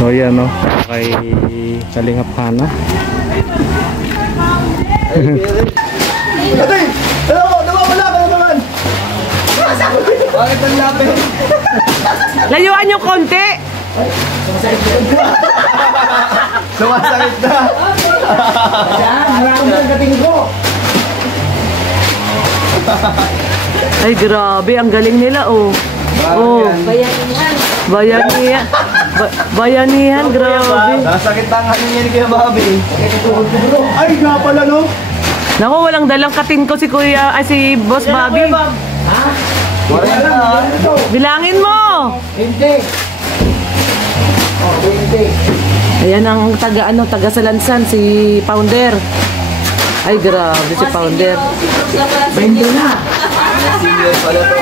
So yan no, kay Kalingap Hana. Atay! Nawawala ka naman! Bakit ang lapit? Layuan yung konti! Sumasakit na! Maraming ang gating ko! Ay grabe, ang galing nila oh. Oh, bayanihan. Bayanihan. Bayanihan, grabe. Nasakit na nga niya ni Kuya Bobby. Ay, nga pala no? Naku, walang dalang katin ko si Kuya, ay si Boss Bobby. Ha? Wala na. Bilangin mo. 20. Oh, 20. Ayan ang taga Salansan, si Pounder. Ay grabe si Pounder. 20 na.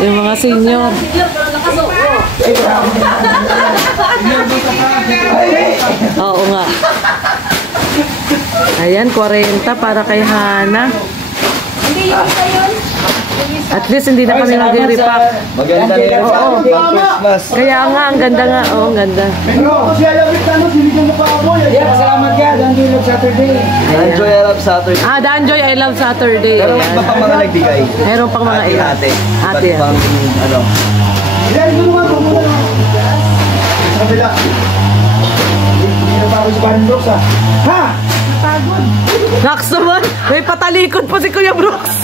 Yung mga senior. Oo nga. Ayan, 40 para kay Hana. At least hindi na kami mag-repack. Maganda rin Oo. Christmas. Kaya nga, ang ganda nga. Oo, ang ganda. Pero siya labit na no, sinigyan mo pa ako. Salamat ka, Danjoy Love Saturday. Danjoy Love Saturday. Ah, Danjoy, I Love Saturday. Pero may iba pang mga nagbigay. Meron pang mga iba. Ate. Ate. Ano? Ilan mo naman kung muna. Sa kabila. Hindi na pa ako si Baron Brooks ah. Ha? Napagod. Nax naman. May patalikod pa si Kuya Brooks.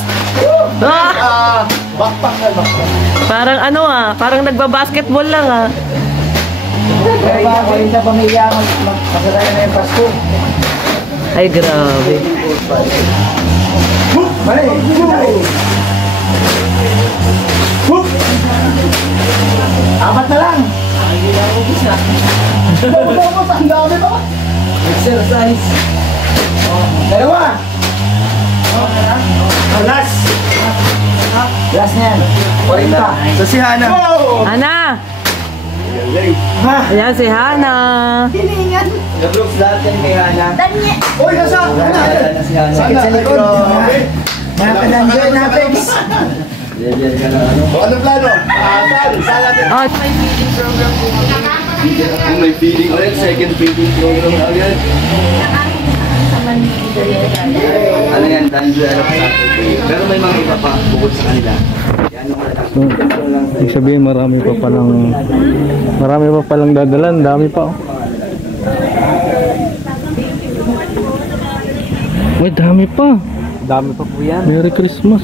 Backpack na backpack. Parang ano parang nagba-basketball lang Kaya ba, kayo sa pamilya masaraya na yung Pasko. Ay, grabe. Mali! Apat na lang! Ang dami pa! Exercise! Dalawa! Last! Last na yan! 40! So si Hana! Hana! Ha? Ayan si Hana. Hilingan. Nabrooks lahat yan kay Hana. Danye. Uy, nasa! Hana si Hana. Sakit sa likod. Nakadanjoy natin. Diyan ka na ano. Ano plano? Saan natin? Oh. Kung may feeding ulit, second feeding program agad. Ano yan, Danjoy Love Saturday. Pero may mga iba pa bukod sa kanila. So, ibig sabihin marami pa palang dadalan, dami pa oh. Uy, dami pa. Dami pa po yan. Merry Christmas.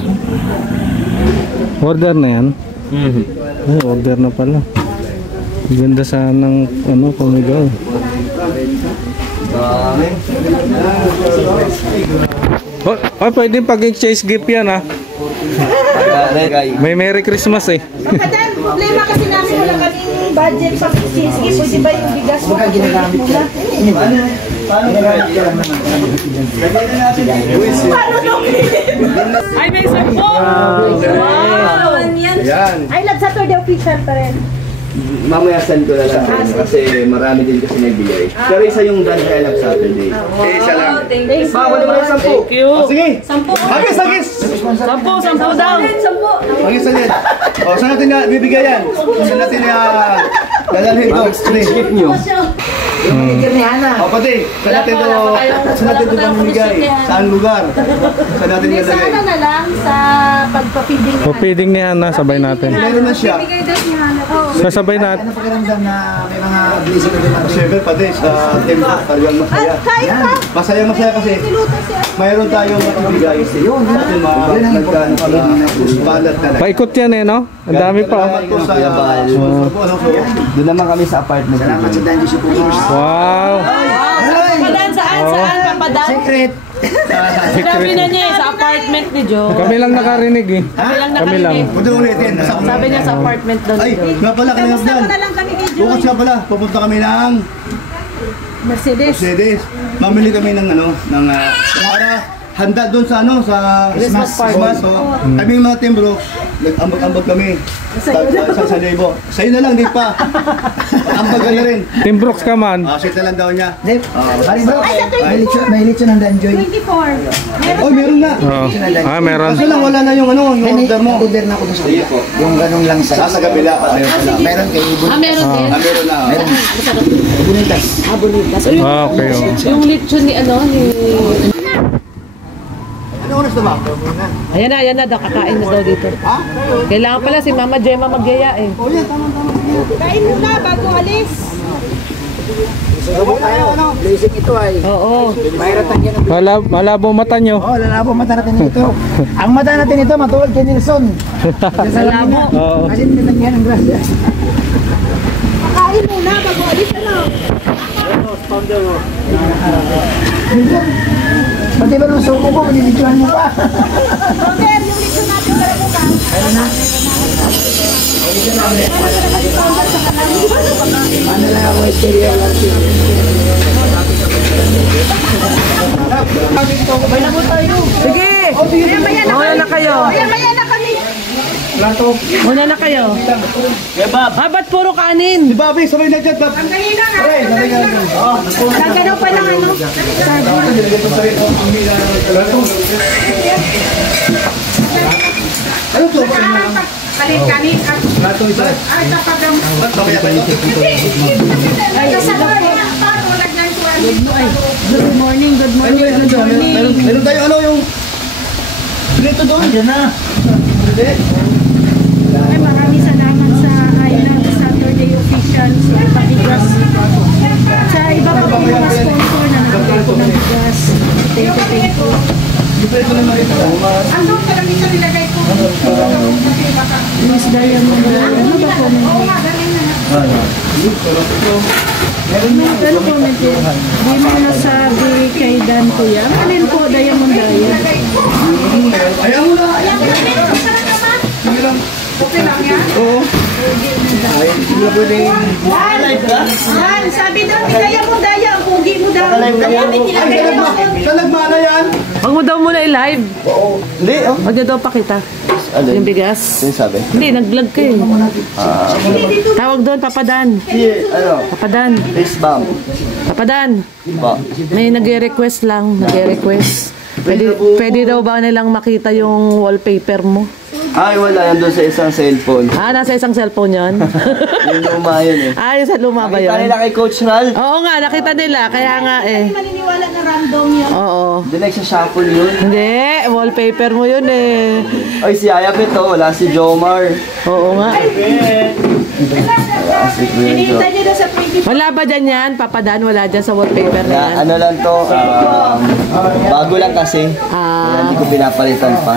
Order na yan? Ay, order na pala. Ganda sanang ano, pumigaw. Dami. Oh, pwede pag-exchange gift yan ha. May Merry Christmas eh. Pagkatan, problema kasi namin wala kaming budget sa sige, pwede ba yung bigas mo? Ginagamit ka. Paano nung Ay, may sampo! Wow! Yan. I Love Saturday official pa rin. Mamaya send ko na lang kasi marami din kasi nagbigay. Pero isa yung Danjoy Love Saturday. Isa lang. Bawal naman yung 10. Thank you. Sige. 10. Hagis, hagis! 10 daw. Hagis na din. O, saan natin na bibigay yan? Saan natin dadalhin to? Gift nyo. O, pati. Saan natin to pamimigay? Saan lugar? Saan natin Hindi, sa nilagay? ano na lang, sa pagpapiding O, feeding niya na, sabay natin. Meron na siya. Bigay daw si Hana. Sasabay natin. Ano pakiramdam na may mga blessing na din natin? Siyempre, pati sa tempo, talagang masaya. Kain ka! Masaya kasi Niluto siya. mayroon tayong ibigay. Yun, natin nagkano pala. Balat talaga. Paikot yan eh, no? Ang dami pa oh. Salamat po sa doon naman kami sa apartment. Salamat sa Danjoy Supporters. Wow! Papadan saan? Saan? Papadan? Secret! Sabi na niya sa apartment ni Joe. Kami lang nakarinig eh. Kami lang Kami lang. nakarinig. Punta ulitin. Sabi niya sa apartment doon Ay, ni Joe. nga pala kanina Kamusta dan. mo na lang kami kay Joy? Bukas nga pala, pupunta kami ng Mercedes. Mercedes. Mamili kami ng para handa doon sa Christmas party. So, kami mga timbro, nag-ambag-ambag kami. Sa libo. Sa'yo na lang, di pa. Ambag ka na rin. Team Brooks ka man. Sit na lang daw niya. Dave, Paring Bro, may lechon ng Danjoy. 24. Oh, meron na. Oo. Meron. Kaso lang wala na yung ano, yung order mo. Order na ako dun sa yung ganong lang size. Sa kabila. Meron na. Meron kay Ibon. Meron din. Meron na. Meron. Bunitas. Bonitas. O, Okay. yung lechon ni ano, ni... Ano oras na ba? Ayan na daw, kakain na daw dito. Kailangan pala si Mama Gemma magyaya eh. Kain muna bago alis. Blessing ito ay. Oo. Mahirap yan ang Malabo mata nyo. Oh, lalabo mata natin ito. Ang mata natin ito, matulad kay Nelson. Malabo. Oo. Kasi nilagyan ng grasya. Kain muna bago alis ano. Pati ba nung suko ko, binibidyohan mo pa. Robert, yung lechon natin para bukas. Ano lang ako, stereo lang. Sige! Muna na kayo. Maya na kami. Muna na kayo. Ba't puro kanin? Si Bobby, sabay na dyan. Bob. Dali na nga. Nagano pa ng ano. Ano to? Kalit kanin. Ay, tapagam. Ay, kasama na. Good morning, good morning, good morning. Meron tayo ano yung... Dito doon. Diyan na. Ay, maraming salamat sa Island Saturday official sa Pabigas. Sa iba pa pong mga sponsor na nakabay po ng bigas. Thank you. Ano ka lang ito nilagay ko? Miss Diamond. Ano ba po? Oo nga, galing na. Ano po medyo? Di mo nasabi kay Dan Kuya. Alin po, Diamond Diamond. Ayaw mo na. Okay lang yan? Oo. Han, sabi daw ni Diamond Diamond, ang pugi mo daw. Saan nagmana yan? Huwag mo daw muna i-live. Hindi, oh. Huwag niyo daw pakita. Yung bigas. Ano sabi? Hindi, nag-vlog ka eh. Tawag doon, Papadan. Ano? Papadan. Face bomb. Papadan. Ba? May nag-request lang. Nag-request. Pwede daw ba nilang makita yung wallpaper mo? Ay, wala. Yan doon sa isang cellphone. Nasa isang cellphone yon. Yung luma yun eh. Yung sa luma ba yun? Nakita kay Coach Ral. Oo nga, nakita nila. Kaya nga eh. Hindi maniniwala na random yun. Oo. Hindi nagsashuffle yun. Hindi, wallpaper mo yun eh. Ay, si Ayap ito. Wala si Jomar. Oo nga. Wala si Kuya Jo. Hinihintay niyo daw sa 20. Wala ba dyan yan? Papadan, wala dyan sa wallpaper na yan. Ano lang to, bago lang kasi. Kaya hindi ko pinapalitan pa.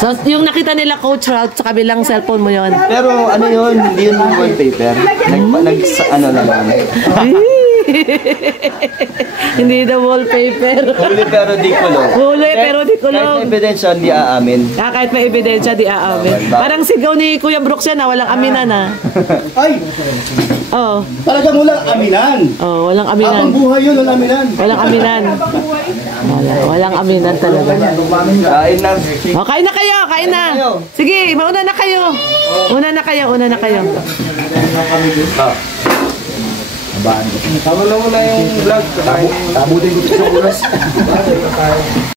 So, yung nakita nila Coach Ralph sa kabilang cellphone mo yon. Pero ano yun, hindi yun wallpaper. Ano lang yun. Hindi na wallpaper. Huli pero di kulong. Huli pero di kulong. Kahit ebidensya, hindi aamin. Kahit may ebidensya, di aamin. Parang sigaw ni Kuya Brooks yan walang aminan Ay, Oo. talaga mo lang aminan. Oh, walang aminan. Habang buhay yun, walang aminan. Walang aminan. Walang aminan talaga. Kain na. Oh, kain na kayo, kain na. Sige, mauna na kayo. Una na kayo, una na kayo. Tama na muna yung vlog. Tabutin ko ito sa oras.